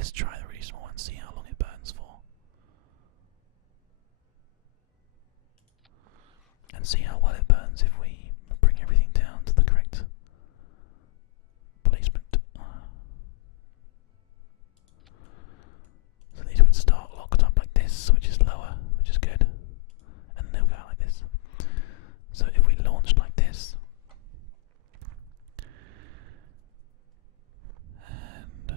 Let's try the really small one, see how long it burns for. And see how well it burns if we bring everything down to the correct placement. So these would start locked up like this, which is lower, which is good. And they'll go like this. So if we launched like this, and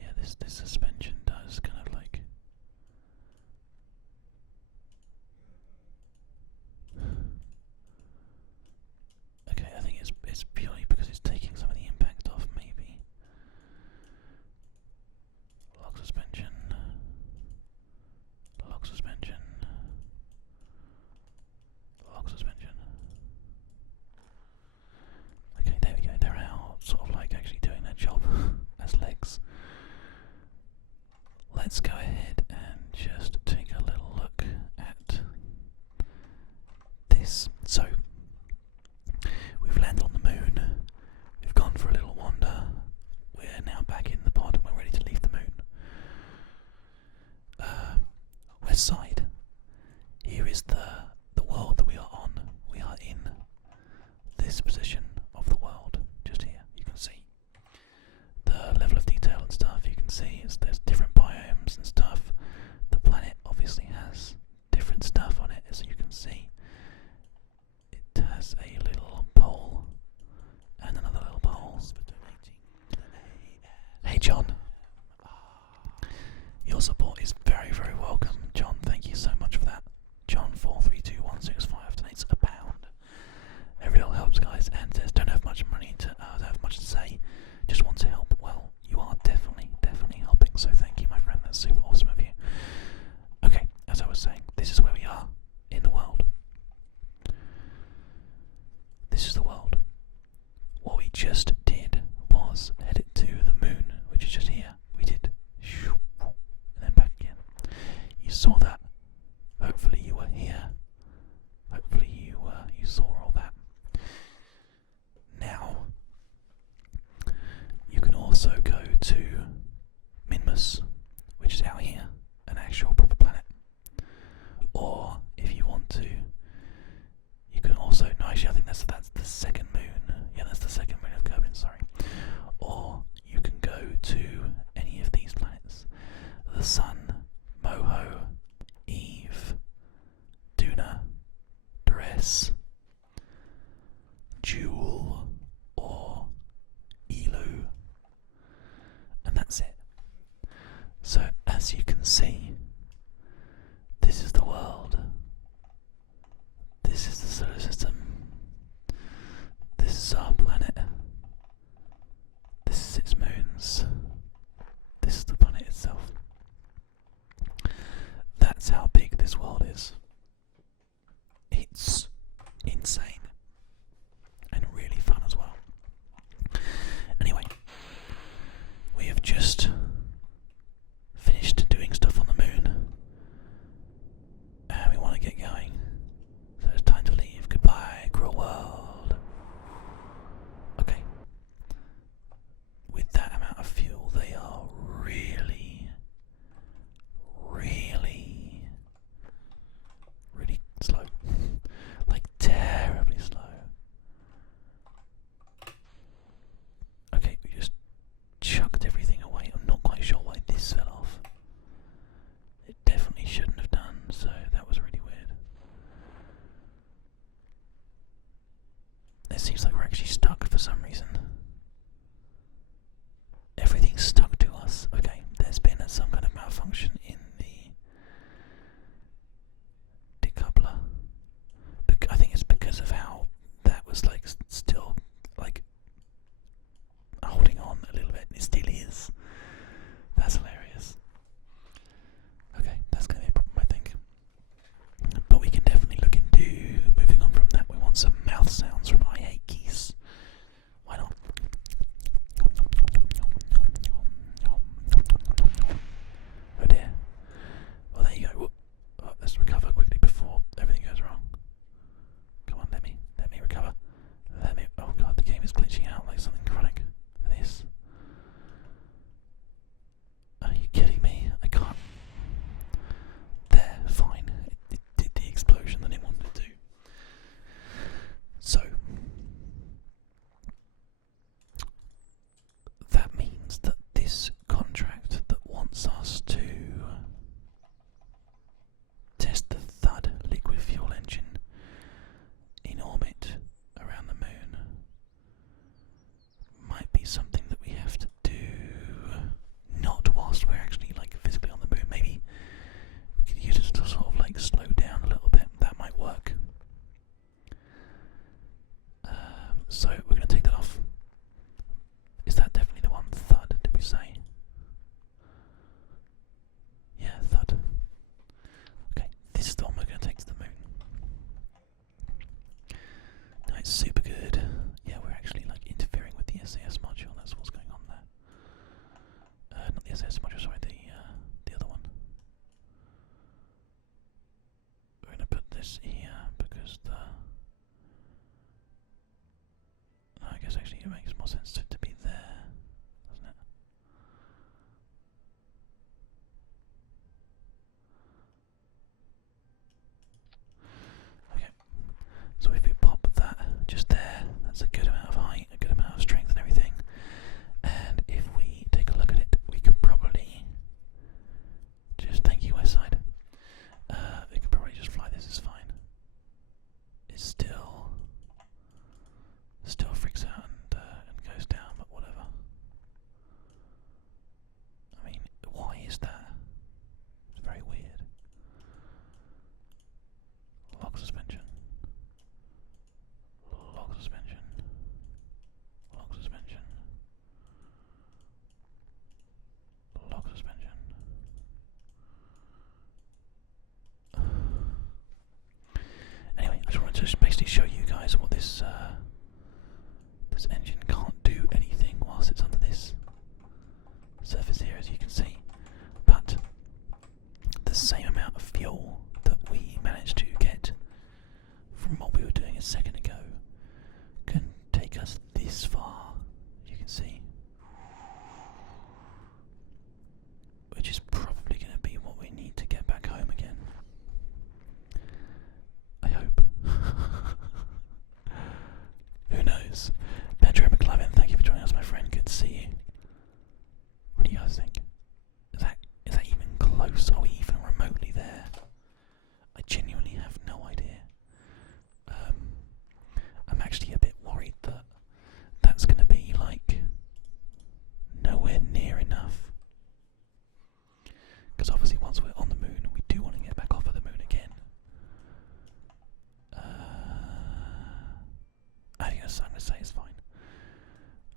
yeah, this suspension does kind of like okay, I think it's purely because it's taking some of the impact off, maybe. Lock suspension. Lock suspension. Lock suspension. Okay, there we go. They're out, sort of like actually doing their job as legs. Let's go ahead and just take a little look at this. So, we've landed on the moon. We've gone for a little wander. We're now back in the pod and we're ready to leave the moon. West side. Here is the world that we are on. We are in this position of the world, just here. You can see the level of detail and stuff. You can see there's different biomes and stuff. The planet obviously has different stuff on it, as you can see. It has a little pole and another little pole. Hey John, your support is very, very welcome. John, thank you so much for that. John 432165 donates £1. Every little helps, guys, and says don't have much money to don't have much to say, just want to help. Well, you are definitely helping, so thank you, my friend. That's super awesome of you. Okay, as I was saying, this is where we are in the world. This is the world. What we just did was head it to the moon, which is just here. We did and then back again. You saw that. Hopefully you were here. Hopefully you saw all that. Now you can also go to Minmus, which is out here, an actual proper planet. Or if you want to, you can also actually I think that's the second moon. Yeah, that's the second moon of Kerbal, sorry. Or you can go to any of these planets. The Sun, Moho, Eve, Duna, Dress, Jewel, or Elu. And that's it. So as you can see, this is the world. This is the solar system. This is our planet. This is its moons. This is the planet itself. That's how big this world is. It's insane. And really fun as well. Anyway, we have just finished doing stuff on the moon. And we want to get going. So it's time to leave. Goodbye, cruel world. Okay. With that amount of fuel, they are really, really, really slow. Like terribly slow. Okay, we just chucked everything away. I'm not quite sure why this fell off. It definitely shouldn't have done, so that was really weird. It seems like we're actually stuck for some reason. Everything's stuck to us. Okay, there's been some kind of malfunction in the decoupler. I think it's because of how that was like still like holding on a little bit. It still is. That's hilarious. Okay, that's going to be a problem, I think. But we can definitely look into moving on from that. We want some mouth sounds from I Hate Geese. Why not? Oh dear. Well, there you go. Oh, let's recover quickly before everything goes wrong. Come on, let me recover. Oh god, the game is glitching out like something chronic. This. TSS module, sorry, the other one. We're going to put this here because I guess actually it makes more sense to be there, doesn't it? Okay, so if we pop that just there, that's a good amount of height, a good amount of strength and everything. And if we take a look at it, we can probably just, thank you Westside, we can probably just fly this, is fine. It still freaks out and goes down, but whatever. I mean, why is that? It's very weird. Lock suspension. Lock suspension. Lock suspension. Lock suspension. Anyway, I just wanted to just basically show you guys what this this engine can't do anything whilst it's under this surface here, as you can see. But the same amount of fuel that we managed to get from what we were doing a second ago can take us this far, you can see. Which is probably going to be what we need to get back home again. I hope. Who knows? Pedro McLavin, thank you for joining us, my friend. Good to see you. What do you guys think? Is that even close? Are we even remotely there? I genuinely have no idea. I'm actually a bit worried that that's going to be like nowhere near enough. Because obviously once we're on the moon, we do want to get back off of the moon again. I guess I'm going to say it's fine.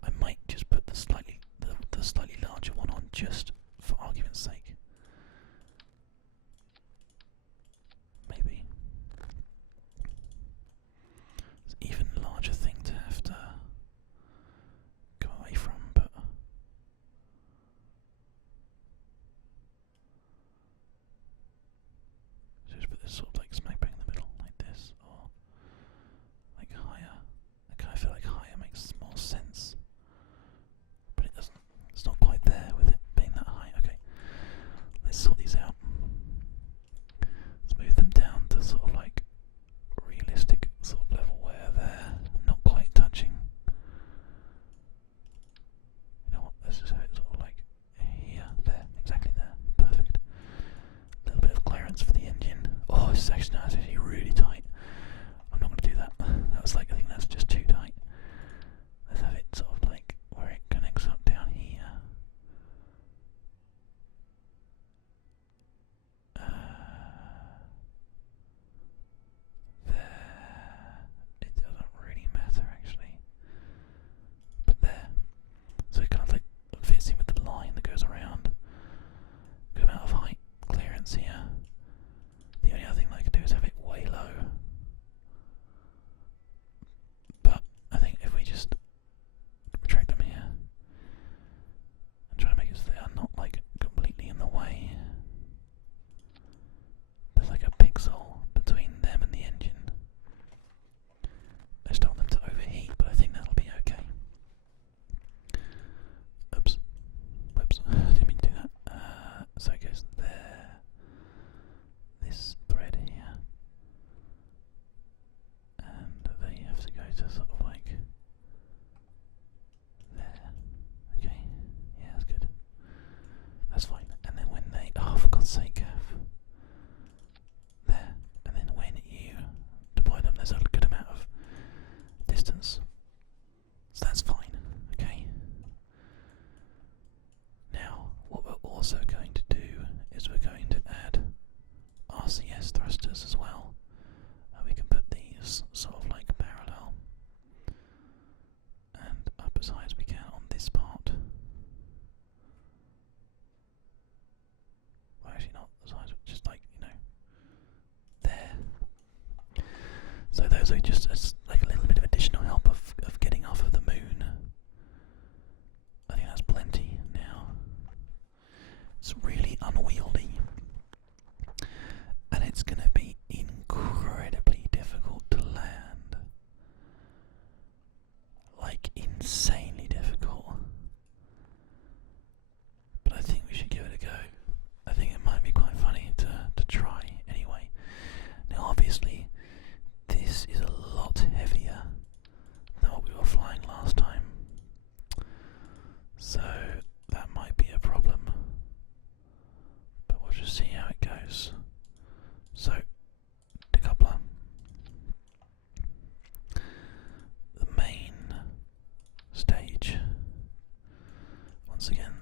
I might just put the slightly larger one on just for argument's sake. Maybe. It's an even larger thing to have to go away from, but so just put this sort of like smack bang in the middle, like this, or like higher. I kind of feel like higher makes more sense, but it doesn't. It's not quite there with it being that high. Okay, let's sort these out. Let's move them down to sort of like realistic sort of level where they're not quite touching. You know what? Let's just have it sort of like here, there, exactly there. Perfect. A little bit of clearance for the engine. Oh, this is actually nice. It's actually really tight. I'm not going to do that. That was like, I think that's just too tight. Let's have it sort of like where it connects up down here. There. It doesn't really matter actually. But there. So it kind of like fits in with the line that goes around. Good amount of height clearance here. The only other thing that I could do is have it way low. But I think if we just retract them here and try to make it so they are not like completely in the way. There's like a pixel between them and the engine. I just don't want them to overheat, but I think that'll be okay. Oops. Whoops. I didn't mean to do that. So it goes there. This thread here. And they have to go to sort of like there. Okay. Yeah, that's good. That's fine. And then when they, oh for God's sake, there. And then when you deploy them, there's a good amount of distance. So that's fine. Okay. Now, what we're also going to do is we're going to add RCS thrusters as well. We can put these sort of like parallel and up as high as we can on this part. Well, actually not as high as, just like, you know, there. So those are just as like a little bit of additional help of getting off of the moon. I think that's plenty now.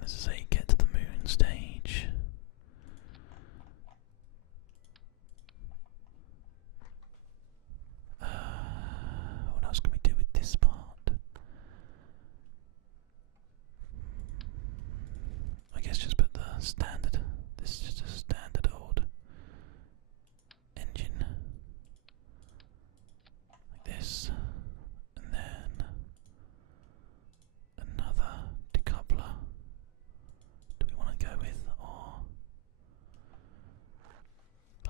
As I say, get to the moon stage. What else can we do with this part? I guess just put the standard. This is just a standard old engine. Like this. And then another decoupler. Do we want to go with, or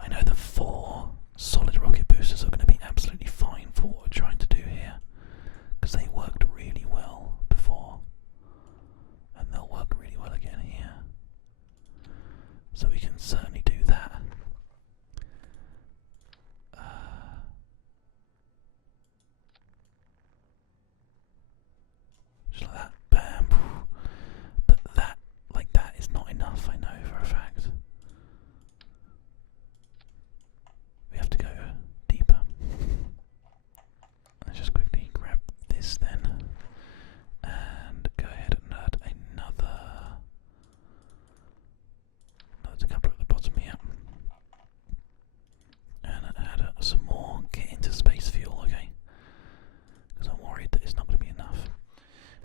I know the 4 solid rocket boosters are going to be absolutely fine for what we're trying to do here, because they worked really well before, and they'll work really well again here. So we can certainly do that. Just like that, bam. But that, like that, is not enough, I know for a fact. We have to go deeper. Let's just quickly grab this then, and go ahead and add another decoupler at the bottom here, and add some more get into space fuel, okay? Because I'm worried that it's not going to be enough.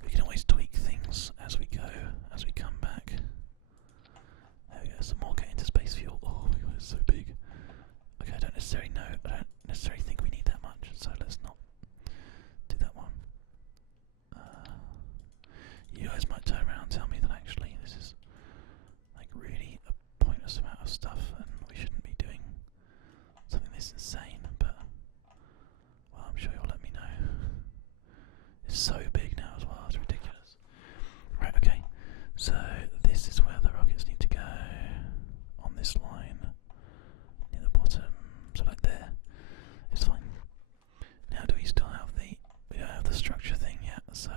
We can always tweak things as we go, as we come back. There we go, some more get into space fuel. Oh my god, it's so big. Okay, I don't necessarily think we need that much, so let's not do that one. You guys might turn around and tell me that actually this is like really a pointless amount of stuff and we shouldn't be doing something this insane, but well, I'm sure you'll let me know. It's so big now as well, it's ridiculous. Right, okay, so this is where the rockets need to go on this line near the bottom, so like there. It's fine. Now do we still have we don't have the structure thing yet, so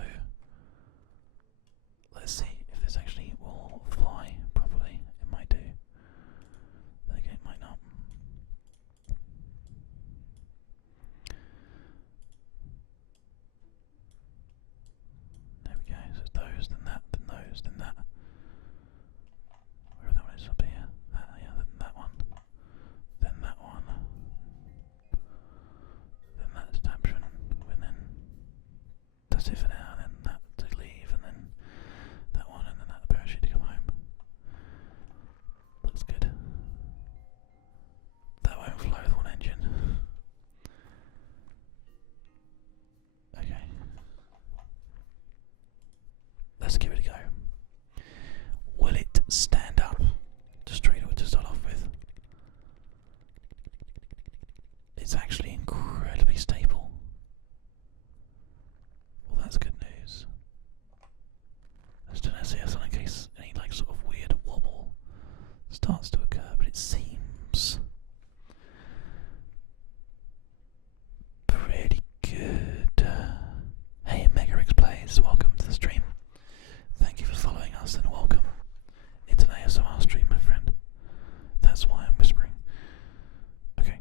let's see if this actually will fly properly. It might do. Then again, it might not. There we go. So it's those, then that, then those, then that. Where that one is up here. That, yeah, then that one. Then that one. Then that adaptation. And then that's it for now. And then that to leave, and then that one, and then that parachute to come home. Looks good. That won't fly with one engine. Okay. Let's give it a go. Will it stand up? Just straight away to start off with. It's actually incredibly stable. Well, that's good news. I just don't know in case any like sort of weird wobble starts to occur, but it seems pretty good. Hey, Megarix Plays, welcome to the stream. Thank you for following us and welcome. It's an ASMR stream, my friend. That's why I'm whispering. Okay.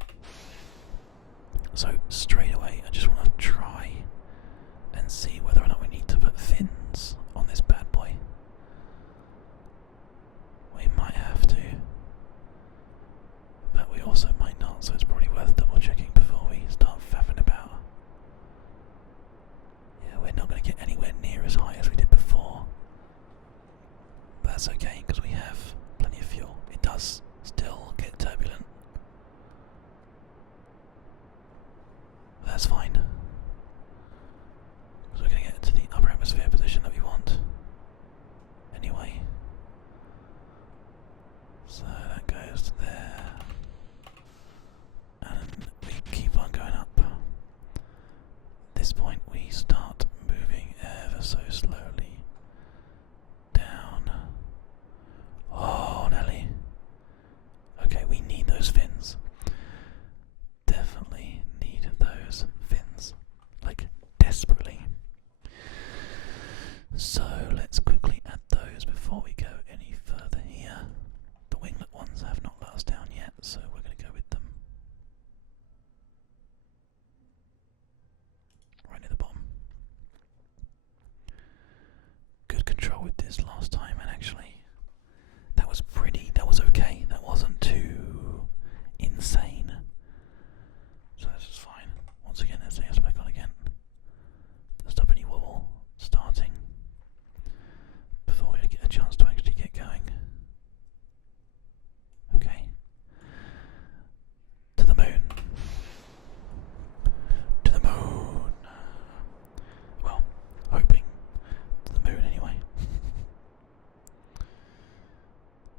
So straight away, I just want to try and see whether or not we need to put fins on this bad boy. We might have to, but we also might not, so it's probably worth double checking before we start faffing about. Yeah, we're not going to get anywhere near as high as we did before. But that's okay, because we have plenty of fuel. It does still get turbulent. But that's fine. So we're going to get to the upper atmosphere position that we want. Anyway. So that goes to there. And we keep on going up. At this point we start moving ever so slowly down. Oh, Nelly. Okay, we need those fins. Definitely need those fins. Like, desperately. So let's quickly add those before we go any further here. The winglet ones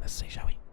Let's see, shall we?